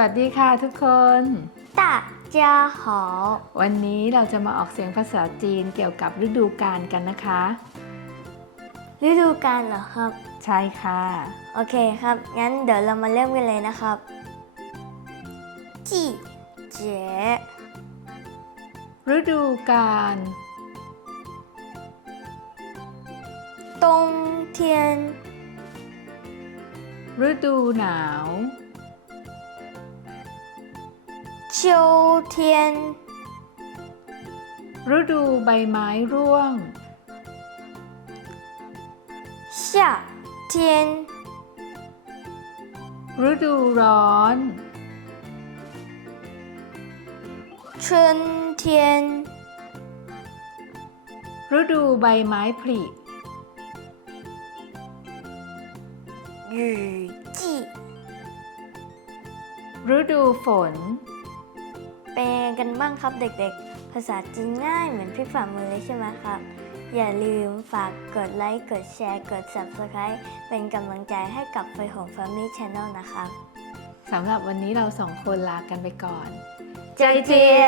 วัสดีค่ะทุกคน 大家好 วันนี้เราจะมาออกเสียงภาษาจีนเกี่ยวกับฤดูกาลกันนะคะ ฤดูกาลเหรอครับ ใช่ค่ะ โอเคครับ งั้นเดี๋ยวเรามาเริ่มกันเลยนะครับจีเจ ฤดูกาล 冬天 ฤดูหนาว 秋天 ฤดูใบไม้ร่วง 夏天 ฤดูร้อน 春天 ฤดูใบไม้ผลิ 雨季 ฤดูฝน เป็นยังไงกันบ้างครับเด็กๆ ภาษาจีนง่ายเหมือนพริกฝ่ามือเลยใช่ไหมครับ อย่าลืมฝากกดไลค์ กดแชร์ กด Subscribe เป็นกำลังใจให้กับไฟหง Family Channel นะครับสำหรับวันนี้เราสองคนลากันไปก่อน ใจเจีย